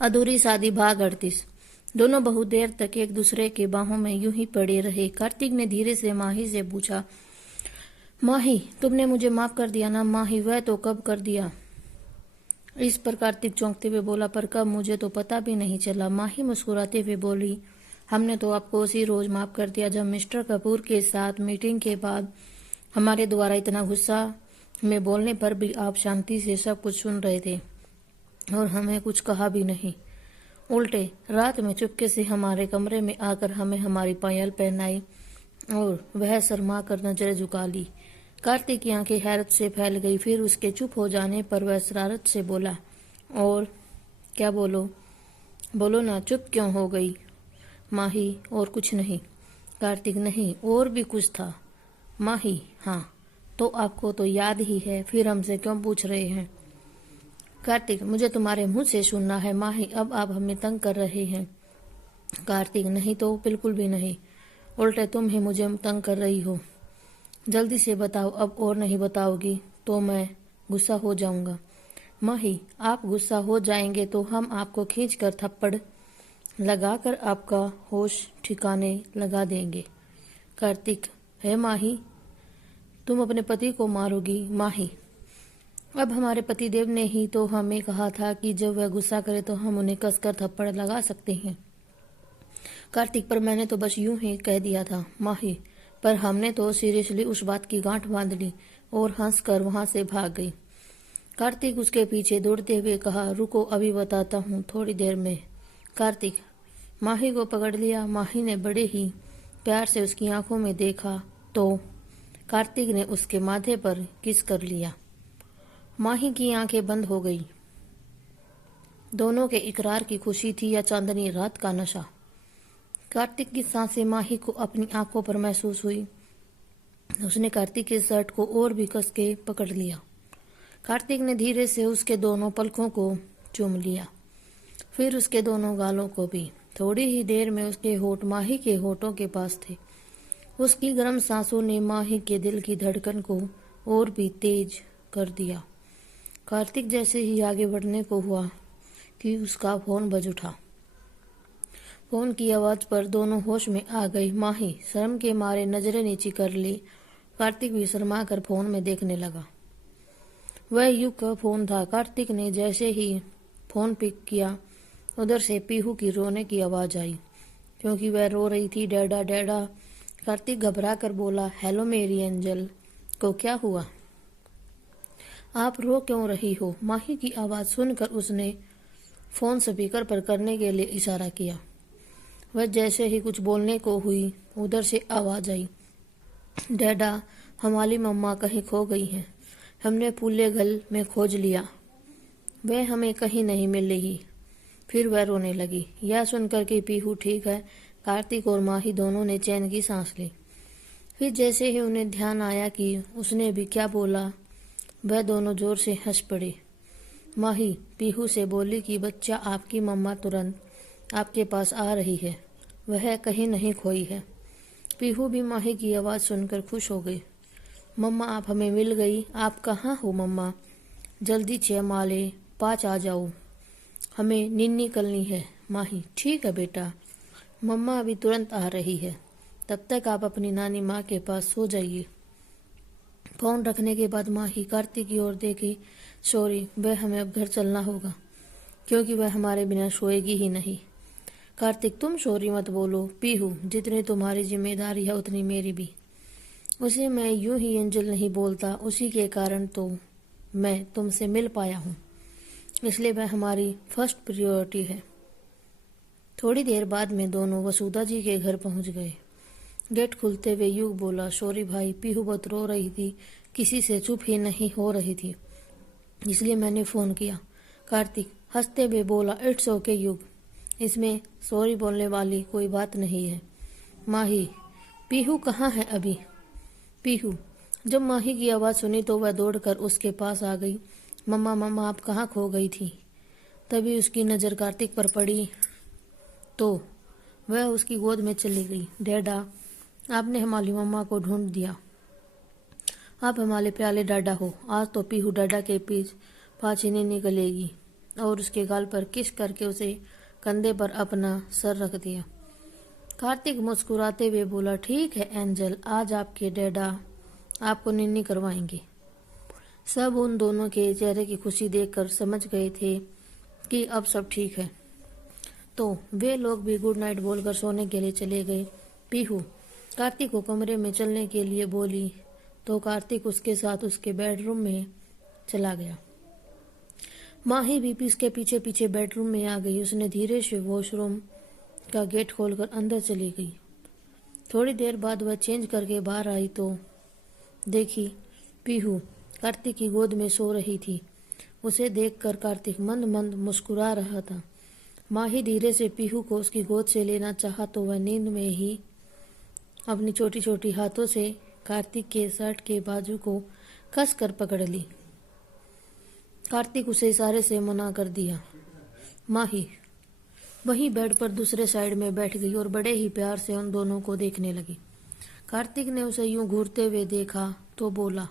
अधूरी शादी भाग 38। दोनों बहुत देर तक एक दूसरे के बाहों में यूं ही पड़े रहे। कार्तिक ने धीरे से माही से पूछा, माही तुमने मुझे माफ कर दिया ना? माही, वह तो कब कर दिया। इस पर कार्तिक चौंकते हुए बोला, पर कब, मुझे तो पता भी नहीं चला। माही मुस्कुराते हुए बोली, हमने तो आपको उसी रोज माफ कर दिया जब मिस्टर कपूर के साथ मीटिंग के बाद हमारे द्वारा इतना गुस्सा में बोलने पर भी आप शांति से सब कुछ सुन रहे थे और हमें कुछ कहा भी नहीं। उल्टे रात में चुपके से हमारे कमरे में आकर हमें हमारी पायल पहनाई और वह शर्मा कर नजरें झुका ली। कार्तिक की आंखें हैरत से फैल गई। फिर उसके चुप हो जाने पर वह शरारत से बोला, और क्या? बोलो बोलो ना, चुप क्यों हो गई? माही, और कुछ नहीं। कार्तिक, नहीं, और भी कुछ था। माही, हाँ, तो आपको तो याद ही है, फिर हमसे क्यों पूछ रहे हैं? कार्तिक, मुझे तुम्हारे मुंह से सुनना है। माही, अब आप हमें तंग कर रहे हैं। कार्तिक, नहीं तो बिल्कुल भी नहीं, उल्टे तुम ही मुझे तंग कर रही हो। जल्दी से बताओ, अब और नहीं बताओगी तो मैं गुस्सा हो जाऊंगा। माही, आप गुस्सा हो जाएंगे तो हम आपको खींच कर थप्पड़ लगाकर आपका होश ठिकाने लगा देंगे। कार्तिक, है माही, तुम अपने पति को मारोगी? माही, अब हमारे पतिदेव ने ही तो हमें कहा था कि जब वह गुस्सा करे तो हम उन्हें कसकर थप्पड़ लगा सकते हैं। कार्तिक, पर मैंने तो बस यूं ही कह दिया था। माही, पर हमने तो सीरियसली उस बात की गांठ बांध ली और हंसकर वहां से भाग गई। कार्तिक उसके पीछे दौड़ते हुए कहा, रुको, अभी बताता हूँ, थोड़ी देर में। कार्तिक माही को पकड़ लिया। माही ने बड़े ही प्यार से उसकी आंखों में देखा तो कार्तिक ने उसके माथे पर किस कर लिया। माही की आंखें बंद हो गई। दोनों के इकरार की खुशी थी या चांदनी रात का नशा। कार्तिक की सांसें माही को अपनी आंखों पर महसूस हुई। उसने कार्तिक के शर्ट को और भी कस के पकड़ लिया। कार्तिक ने धीरे से उसके दोनों पलकों को चूम लिया, फिर उसके दोनों गालों को भी। थोड़ी ही देर में उसके होठ माही के होठों के पास थे। उसकी गर्म सांसों ने माही के दिल की धड़कन को और भी तेज कर दिया। कार्तिक जैसे ही आगे बढ़ने को हुआ कि उसका फोन बज उठा। फोन की आवाज पर दोनों होश में आ गई। माही शर्म के मारे नजरें नीची कर ली। कार्तिक भी शर्मा कर फोन में देखने लगा। वह युग का फोन था। कार्तिक ने जैसे ही फोन पिक किया, उधर से पीहू की रोने की आवाज आई, क्योंकि वह रो रही थी, डैडा डैडा। कार्तिक घबरा कर बोला, हेलो मेरी एंजल, को क्या हुआ? आप रो क्यों रही हो? माही की आवाज सुनकर उसने फोन स्पीकर पर करने के लिए इशारा किया। वह जैसे ही कुछ बोलने को हुई, उधर से आवाज आई, डैडा, हमारी मम्मा कहीं खो गई हैं। हमने पूरे घर में खोज लिया, वह हमें कहीं नहीं मिल रही। फिर वह रोने लगी। यह सुनकर कि पीहू ठीक है, कार्तिक और माही दोनों ने चैन की सांस ली। फिर जैसे ही उन्हें ध्यान आया कि उसने भी क्या बोला, वह दोनों जोर से हंस पड़े। माही पीहू से बोली कि बच्चा, आपकी मम्मा तुरंत आपके पास आ रही है, वह कहीं नहीं खोई है। पीहू भी माही की आवाज़ सुनकर खुश हो गई। मम्मा, आप हमें मिल गई। आप कहाँ हो मम्मा? जल्दी 6 माले 5 आ जाओ, हमें नींद करनी है। माही, ठीक है बेटा, मम्मा अभी तुरंत आ रही है, तब तक आप अपनी नानी माँ के पास सो जाइए। फोन रखने के बाद माही कार्तिक की ओर देखी। सॉरी, वह हमें अब घर चलना होगा, क्योंकि वह हमारे बिना सोएगी ही नहीं। कार्तिक, तुम सॉरी मत बोलो। पीहू, जितनी तुम्हारी जिम्मेदारी है उतनी मेरी भी। उसे मैं यूं ही एंजल नहीं बोलता, उसी के कारण तो मैं तुमसे मिल पाया हूँ, इसलिए वह हमारी फर्स्ट प्रायोरिटी है। थोड़ी देर बाद में दोनों वसुधा जी के घर पहुंच गए। गेट खुलते हुए युग बोला, सॉरी भाई, पीहू बहुत रो रही थी, किसी से चुप ही नहीं हो रही थी, इसलिए मैंने फ़ोन किया। कार्तिक हंसते हुए बोला, इट्स ओके युग, इसमें सॉरी बोलने वाली कोई बात नहीं है। माही, पीहू कहाँ है अभी? पीहू जब माही की आवाज़ सुनी तो वह दौड़कर उसके पास आ गई। मम्मा मम्मा, आप कहाँ खो गई थी? तभी उसकी नज़र कार्तिक पर पड़ी तो वह उसकी गोद में चली गई। डैडा, आपने हमारी मम्मा को ढूंढ दिया, आप हमारे प्याले डाडा हो। आज तो पीहू डाडा के पाछे नहीं निकलेगी। और उसके गाल पर किस करके उसे कंधे पर अपना सर रख दिया। कार्तिक मुस्कुराते हुए बोला, ठीक है एंजल, आज आपके डैडा आपको निन्नी करवाएंगे। सब उन दोनों के चेहरे की खुशी देखकर समझ गए थे कि अब सब ठीक है, तो वे लोग भी गुड नाइट बोलकर सोने के लिए चले गए। पीहू कार्तिक को कमरे में चलने के लिए बोली तो कार्तिक उसके साथ उसके बेडरूम में चला गया। माही भी इसके पीछे पीछे बेडरूम में आ गई। उसने धीरे से वॉशरूम का गेट खोलकर अंदर चली गई। थोड़ी देर बाद वह चेंज करके बाहर आई तो देखी पीहू कार्तिक की गोद में सो रही थी। उसे देखकर कार्तिक मंद मंद मुस्कुरा रहा था। माही धीरे से पीहू को उसकी गोद से लेना चाहा तो वह नींद में ही अपनी छोटी छोटी हाथों से कार्तिक के शर्ट के बाजू को कस कर पकड़ ली। कार्तिक उसे इशारे से मना कर दिया। माही वहीं बेड पर दूसरे साइड में बैठ गई और बड़े ही प्यार से उन दोनों को देखने लगी। कार्तिक ने उसे यूं घूरते हुए देखा तो बोला,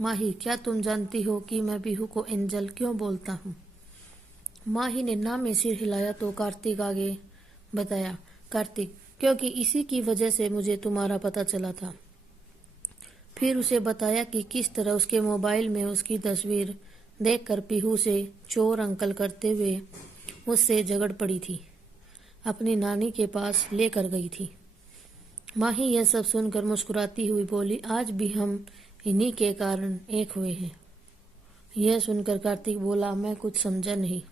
माही क्या तुम जानती हो कि मैं पीहू को एंजल क्यों बोलता हूँ? माही ने ना में सिर हिलाया तो कार्तिक आगे बताया, कार्तिक क्योंकि इसी की वजह से मुझे तुम्हारा पता चला था। फिर उसे बताया कि किस तरह उसके मोबाइल में उसकी तस्वीर देखकर पीहू से चोर अंकल करते हुए उससे झगड़ पड़ी थी, अपनी नानी के पास लेकर गई थी। माही यह सब सुनकर मुस्कुराती हुई बोली, आज भी हम इन्हीं के कारण एक हुए हैं। यह सुनकर कार्तिक बोला, मैं कुछ समझा नहीं।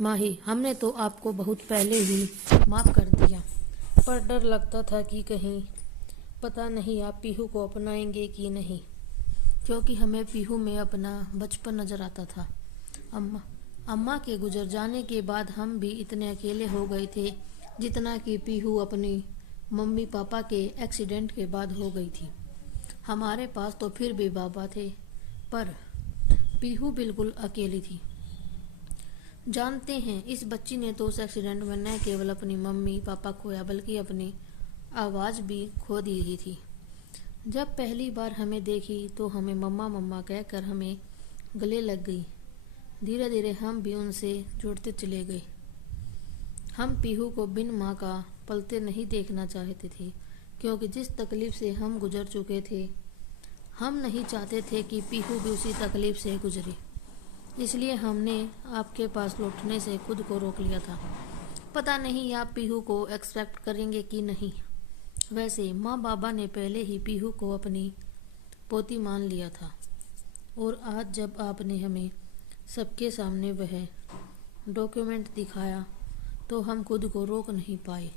माही हमने तो आपको बहुत पहले ही माफ कर दिया, पर डर लगता था कि कहीं पता नहीं आप पीहू को अपनाएंगे कि नहीं, क्योंकि हमें पीहू में अपना बचपन नजर आता था। अम्मा के गुजर जाने के बाद हम भी इतने अकेले हो गए थे जितना कि पीहू अपनी मम्मी पापा के एक्सीडेंट के बाद हो गई थी। हमारे पास तो फिर भी बाबा थे, पर पीहू बिल्कुल अकेली थी। जानते हैं इस बच्ची ने तो उस एक्सीडेंट में न केवल अपनी मम्मी पापा खोया बल्कि अपनी आवाज़ भी खो दी रही थी। जब पहली बार हमें देखी तो हमें मम्मा मम्मा कहकर हमें गले लग गई। धीरे धीरे हम भी उनसे जुड़ते चले गए। हम पीहू को बिन माँ का पलते नहीं देखना चाहते थे, क्योंकि जिस तकलीफ से हम गुजर चुके थे हम नहीं चाहते थे कि पीहू भी उसी तकलीफ से गुजरे। इसलिए हमने आपके पास लौटने से खुद को रोक लिया था। पता नहीं आप पीहू को एक्सेप्ट करेंगे कि नहीं। वैसे माँ बाबा ने पहले ही पीहू को अपनी पोती मान लिया था, और आज जब आपने हमें सबके सामने वह डॉक्यूमेंट दिखाया तो हम खुद को रोक नहीं पाए।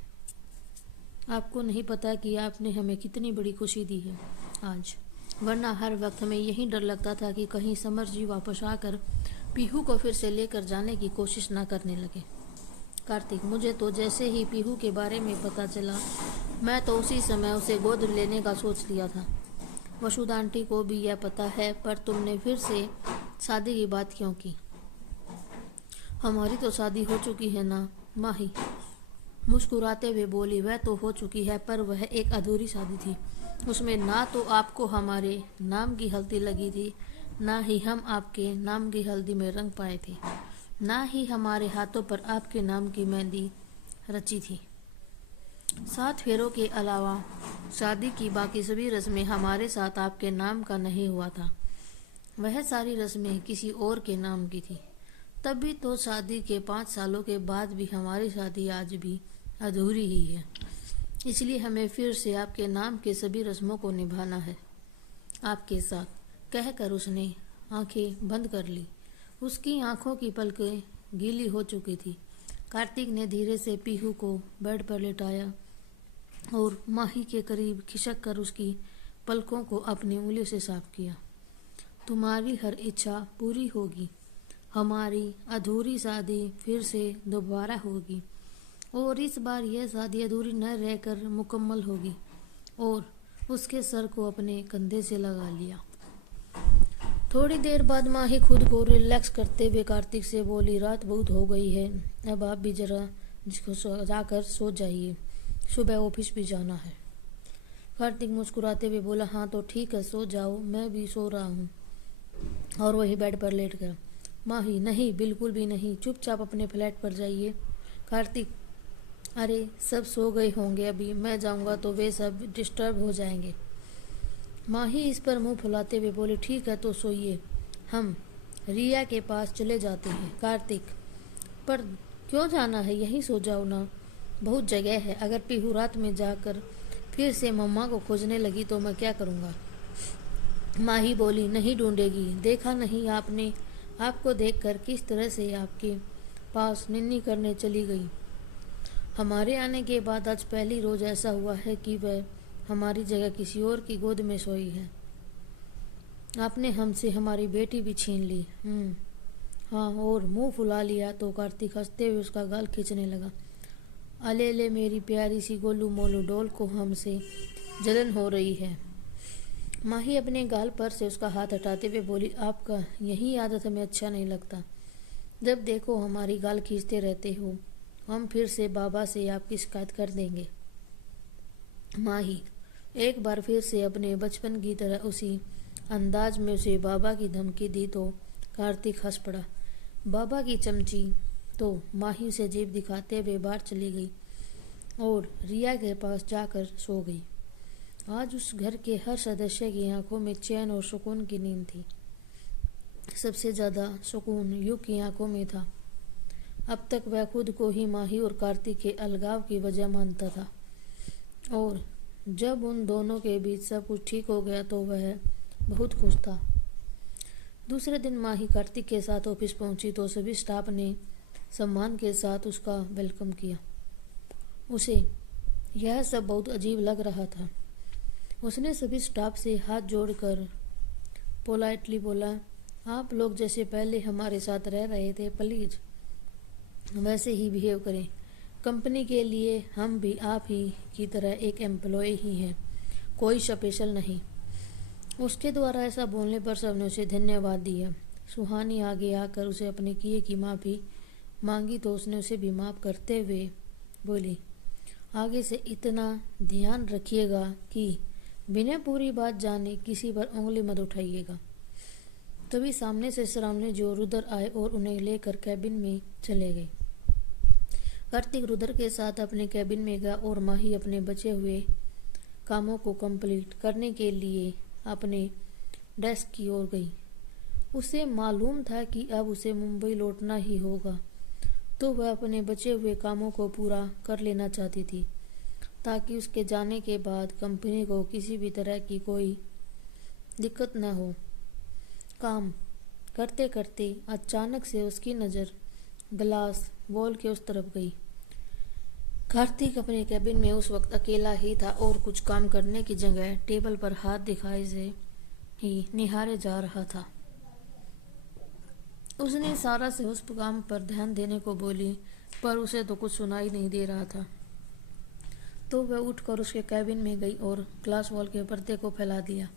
आपको नहीं पता कि आपने हमें कितनी बड़ी खुशी दी है आज, वरना हर वक्त हमें यही डर लगता था कि कहीं समर जी वापस आकर पीहू को फिर से लेकर जाने की कोशिश ना करने लगे। कार्तिक मुझे तो जैसे ही पीहू के बारे में पता चला मैं तो उसी समय उसे गोद लेने का सोच लिया था। वसुधा आंटी को भी यह पता है, पर तुमने फिर से शादी की बात क्यों की? हमारी तो शादी हो चुकी है ना। माही मुस्कुराते हुए बोली, वह तो हो चुकी है, पर वह एक अधूरी शादी थी। उसमें ना तो आपको हमारे नाम की हल्दी लगी थी, ना ही हम आपके नाम की हल्दी में रंग पाए थे, ना ही हमारे हाथों पर आपके नाम की मेहंदी रची थी। 7 फेरों के अलावा शादी की बाकी सभी रस्में हमारे साथ आपके नाम का नहीं हुआ था। वह सारी रस्में किसी और के नाम की थी। तभी तो शादी के 5 सालों के बाद भी हमारी शादी आज भी अधूरी ही है। इसलिए हमें फिर से आपके नाम के सभी रस्मों को निभाना है आपके साथ, कहकर उसने आंखें बंद कर ली। उसकी आंखों की पलकें गीली हो चुकी थी। कार्तिक ने धीरे से पीहू को बेड पर लेटाया और माही के करीब खिसक कर उसकी पलकों को अपनी उंगलियों से साफ किया। तुम्हारी हर इच्छा पूरी होगी, हमारी अधूरी शादी फिर से दोबारा होगी, और इस बार यह शादी अधूरी न रहकर मुकम्मल होगी। और उसके सर को अपने कंधे से लगा लिया। थोड़ी देर बाद माही खुद को रिलैक्स करते हुए कार्तिक से बोली, रात बहुत हो गई है, अब आप भी जरा जाकर सो जाइए, सुबह ऑफिस भी जाना है। कार्तिक मुस्कुराते हुए बोला, हाँ तो ठीक है, सो जाओ, मैं भी सो रहा हूँ। और वही बेड पर लेट गया। माही, नहीं, बिल्कुल भी नहीं, चुपचाप अपने फ्लैट पर जाइए। कार्तिक, अरे सब सो गए होंगे, अभी मैं जाऊंगा तो वे सब डिस्टर्ब हो जाएंगे। माही इस पर मुंह फुलाते हुए बोले, ठीक है तो सोइए, हम रिया के पास चले जाते हैं। कार्तिक, पर क्यों जाना है, यहीं सो जाओ ना, बहुत जगह है। अगर पीहू रात में जाकर फिर से मम्मा को खोजने लगी तो मैं क्या करूँगा। माही बोली, नहीं ढूंढेगी, देखा नहीं आपने, आपको देखकर किस तरह से आपके पास निन्नी करने चली गई। हमारे आने के बाद आज पहली रोज ऐसा हुआ है कि वह हमारी जगह किसी और की गोद में सोई है। आपने हमसे हमारी बेटी भी छीन ली। हाँ, और मुंह फुला लिया। तो कार्तिक हंसते हुए उसका गाल खींचने लगा। अले ले मेरी प्यारी सी गोलू मोलू डोल को हमसे जलन हो रही है। माही अपने गाल पर से उसका हाथ हटाते हुए बोली, आपका यही आदत हमें अच्छा नहीं लगता। जब देखो हमारी गाल खींचते रहते हो, हम फिर से बाबा से आपकी शिकायत कर देंगे। माही एक बार फिर से अपने बचपन की तरह उसी अंदाज में उसे बाबा की धमकी दी तो कार्तिक हंस पड़ा। बाबा की चमची तो माही उसे जीभ दिखाते हुए बाहर चली गई और रिया के पास जाकर सो गई। आज उस घर के हर सदस्य की आंखों में चैन और सुकून की नींद थी। सबसे ज्यादा सुकून युग की आंखों में था। अब तक वह खुद को ही माही और कार्तिक के अलगाव की वजह मानता था, और जब उन दोनों के बीच सब कुछ ठीक हो गया तो वह बहुत खुश था। दूसरे दिन माही कार्तिक के साथ ऑफिस पहुंची तो सभी स्टाफ ने सम्मान के साथ उसका वेलकम किया। उसे यह सब बहुत अजीब लग रहा था। उसने सभी स्टाफ से हाथ जोड़कर पोलाइटली बोला, आप लोग जैसे पहले हमारे साथ रह रहे थे, प्लीज वैसे ही बिहेव करें। कंपनी के लिए हम भी आप ही की तरह एक एम्प्लॉय ही हैं, कोई स्पेशल नहीं। उसके द्वारा ऐसा बोलने पर सबने उसे धन्यवाद दिया। सुहानी आगे आकर उसे अपने किए की माफ़ी मांगी तो उसने उसे भी माफ़ करते हुए बोली, आगे से इतना ध्यान रखिएगा कि बिना पूरी बात जाने किसी पर उंगली मत उठाइएगा। तभी सामने से सरावने जो रुद्र आए और उन्हें लेकर कैबिन में चले गए। कार्तिक रुद्र के साथ अपने कैबिन में गया और माही अपने बचे हुए कामों को कंप्लीट करने के लिए अपने डेस्क की ओर गई। उसे मालूम था कि अब उसे मुंबई लौटना ही होगा, तो वह अपने बचे हुए कामों को पूरा कर लेना चाहती थी ताकि उसके जाने के बाद कंपनी को किसी भी तरह की कोई दिक्कत न हो। काम करते करते अचानक से उसकी नज़र ग्लास वॉल के उस तरफ गई। कार्तिक अपने कैबिन में उस वक्त अकेला ही था और कुछ काम करने की जगह टेबल पर हाथ दिखाए से ही निहारे जा रहा था। उसने सारा से उस काम पर ध्यान देने को बोली, पर उसे तो कुछ सुनाई नहीं दे रहा था। तो वह उठकर उसके कैबिन में गई और ग्लास वॉल के पर्दे को फैला दिया।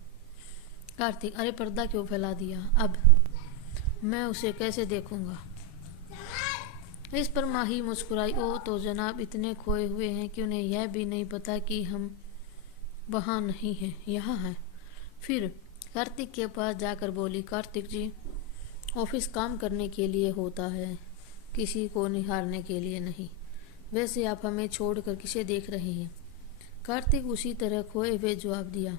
कार्तिक, अरे पर्दा क्यों फैला दिया, अब मैं उसे कैसे देखूंगा। इस पर माही मुस्कुराई, ओ तो जनाब इतने खोए हुए हैं कि उन्हें यह भी नहीं पता कि हम वहाँ नहीं हैं, यहाँ हैं। फिर कार्तिक के पास जाकर बोली, कार्तिक जी, ऑफिस काम करने के लिए होता है, किसी को निहारने के लिए नहीं। वैसे आप हमें छोड़कर किसे देख रहे हैं। कार्तिक उसी तरह खोए हुए जवाब दिया,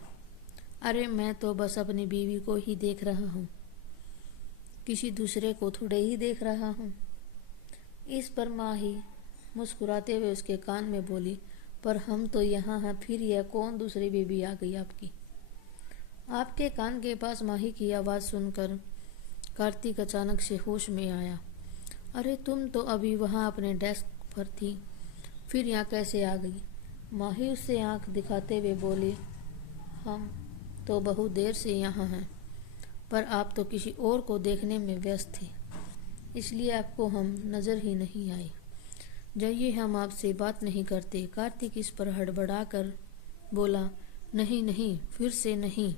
अरे मैं तो बस अपनी बीवी को ही देख रहा हूँ, किसी दूसरे को थोड़े ही देख रहा हूँ। इस पर माही मुस्कुराते हुए उसके कान में बोली, पर हम तो यहाँ हैं, फिर यह कौन दूसरी बीवी आ गई आपकी। आपके कान के पास माही की आवाज़ सुनकर कार्तिक अचानक से होश में आया। अरे तुम तो अभी वहाँ अपने डेस्क पर थी, फिर यहाँ कैसे आ गई। माही उससे आंख दिखाते हुए बोली, हम तो बहुत देर से यहाँ हैं, पर आप तो किसी और को देखने में व्यस्त थे, इसलिए आपको हम नज़र ही नहीं आए। जाइए, हम आपसे बात नहीं करते। कार्तिक इस पर हड़बड़ा कर बोला, नहीं नहीं, फिर से नहीं,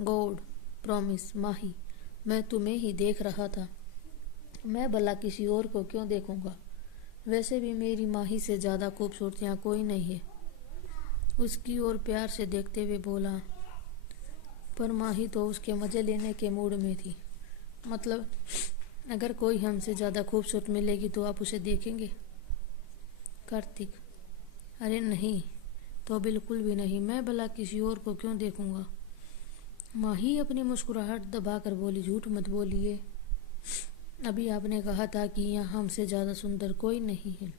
गॉड प्रॉमिस माही, मैं तुम्हें ही देख रहा था, मैं भला किसी और को क्यों देखूंगा। वैसे भी मेरी माही से ज़्यादा खूबसूरत यहाँ कोई नहीं है। उसकी ओर प्यार से देखते हुए बोला, पर माही तो उसके मज़े लेने के मूड में थी। मतलब अगर कोई हमसे ज़्यादा खूबसूरत मिलेगी तो आप उसे देखेंगे? कार्तिक: अरे नहीं, तो बिल्कुल भी नहीं, मैं भला किसी और को क्यों देखूंगा? माही अपनी मुस्कुराहट दबाकर बोली, झूठ मत बोलिए, अभी आपने कहा था कि यहाँ हमसे ज़्यादा सुंदर कोई नहीं है।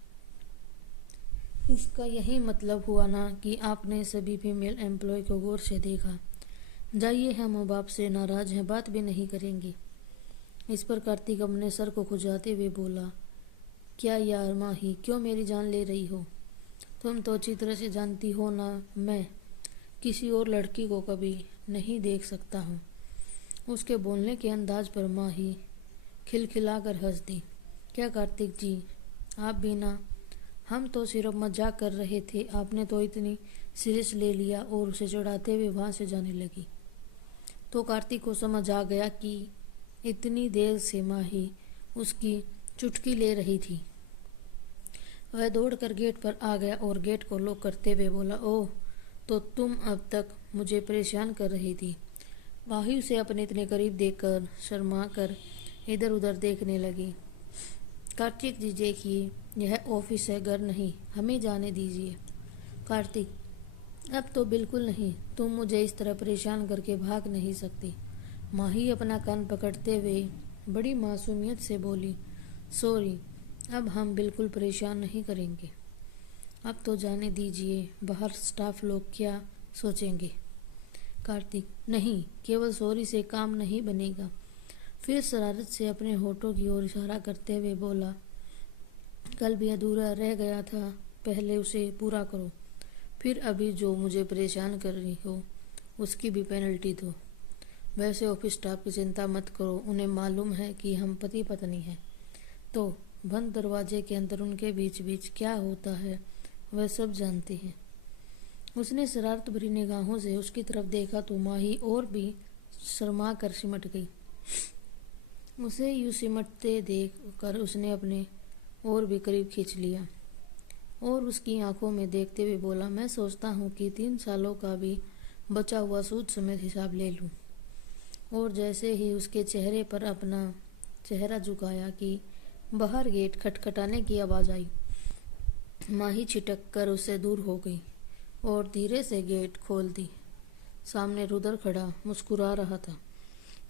इसका यही मतलब हुआ ना कि आपने सभी फीमेल एम्प्लॉय को गौर से देखा। जाइए, हम अब आपसे नाराज हैं, बात भी नहीं करेंगे। इस पर कार्तिक अपने सर को खुजाते हुए बोला, क्या यार माही, क्यों मेरी जान ले रही हो? तुम तो अच्छी तरह से जानती हो ना, मैं किसी और लड़की को कभी नहीं देख सकता हूँ। उसके बोलने के अंदाज पर माही खिलखिलाकर हंस दी। क्या कार्तिक जी, आप भी ना, हम तो सिर्फ मजाक कर रहे थे, आपने तो इतनी सीरियस ले लिया और उसे चढ़ाते हुए वहां से जाने लगी। तो कार्तिक को समझ आ गया कि इतनी देर से माही उसकी चुटकी ले रही थी। वह दौड़कर गेट पर आ गया और गेट को लॉक करते हुए बोला, ओह, तो तुम अब तक मुझे परेशान कर रही थी। माही उसे अपने इतने करीब देखकर शर्मा कर इधर उधर देखने लगी। कार्तिक जी देखिए, यह ऑफिस है, घर नहीं, हमें जाने दीजिए। कार्तिक: अब तो बिल्कुल नहीं, तुम मुझे इस तरह परेशान करके भाग नहीं सकती। माही अपना कान पकड़ते हुए बड़ी मासूमियत से बोली, सॉरी, अब हम बिल्कुल परेशान नहीं करेंगे, अब तो जाने दीजिए, बाहर स्टाफ लोग क्या सोचेंगे। कार्तिक: नहीं, केवल सॉरी से काम नहीं बनेगा। फिर शरारत से अपने होठों की ओर इशारा करते हुए बोला, कल भी अधूरा रह गया था, पहले उसे पूरा करो, फिर अभी जो मुझे परेशान कर रही हो उसकी भी पेनल्टी दो। वैसे ऑफिस स्टाफ की चिंता मत करो, उन्हें मालूम है कि हम पति पत्नी हैं, तो बंद दरवाजे के अंदर उनके बीच बीच क्या होता है वह सब जानते हैं। उसने शरारत भरी निगाहों से उसकी तरफ देखा तो माही और भी शर्मा कर सिमट गई। उसे यूं सिमटते देख कर उसने अपने और भी करीब खींच लिया और उसकी आंखों में देखते हुए बोला, मैं सोचता हूँ कि 3 सालों का भी बचा हुआ सूद समेत हिसाब ले लूँ। और जैसे ही उसके चेहरे पर अपना चेहरा झुकाया कि बाहर गेट खटखटाने की आवाज़ आई, माही छिटक कर उससे दूर हो गई और धीरे से गेट खोल दी। सामने रुदर खड़ा मुस्कुरा रहा था।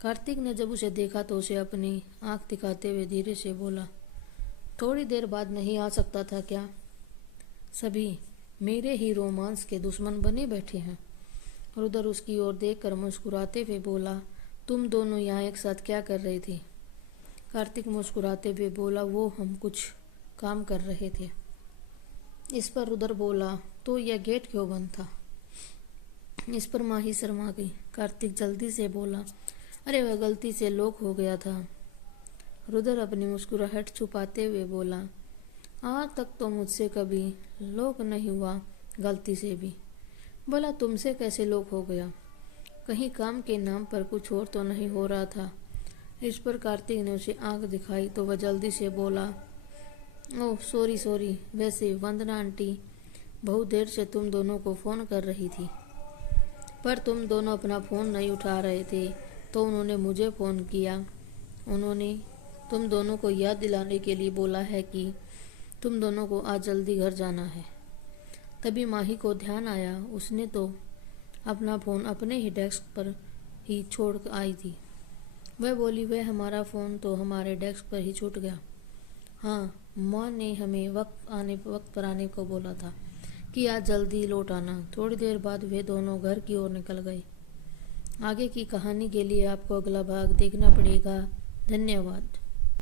कार्तिक ने जब उसे देखा तो उसे अपनी आंख दिखाते हुए धीरे से बोला, थोड़ी देर बाद नहीं आ सकता था क्या? सभी मेरे ही रोमांस के दुश्मन बने बैठे हैं। रुदर उसकी ओर देखकर मुस्कुराते हुए बोला, तुम दोनों यहाँ एक साथ क्या कर रहे थे? कार्तिक मुस्कुराते हुए बोला, वो हम कुछ काम कर रहे थे। इस पर रुदर बोला, तो यह गेट क्यों बंद था? इस पर माही शर्मा गई। कार्तिक जल्दी से बोला, अरे वह गलती से लॉक हो गया था। रुदर अपनी मुस्कुराहट छुपाते हुए बोला, आज तक तो मुझसे कभी लॉक नहीं हुआ गलती से भी। बोला, तुमसे कैसे लॉक हो गया? कहीं काम के नाम पर कुछ और तो नहीं हो रहा था? इस पर कार्तिक ने उसे आंख दिखाई तो वह जल्दी से बोला, ओह सॉरी, वैसे वंदना आंटी बहुत देर से तुम दोनों को फ़ोन कर रही थी, पर तुम दोनों अपना फ़ोन नहीं उठा रहे थे, तो उन्होंने मुझे फ़ोन किया। उन्होंने तुम दोनों को याद दिलाने के लिए बोला है कि तुम दोनों को आज जल्दी घर जाना है। तभी माही को ध्यान आया, उसने तो अपना फ़ोन अपने ही डेस्क पर ही छोड़ आई थी। वह बोली, वह हमारा फ़ोन तो हमारे डेस्क पर ही छूट गया। हाँ, माँ ने हमें वक्त पर आने को बोला था कि आज जल्दी लौट आना। थोड़ी देर बाद वे दोनों घर की ओर निकल गए। आगे की कहानी के लिए आपको अगला भाग देखना पड़ेगा। धन्यवाद।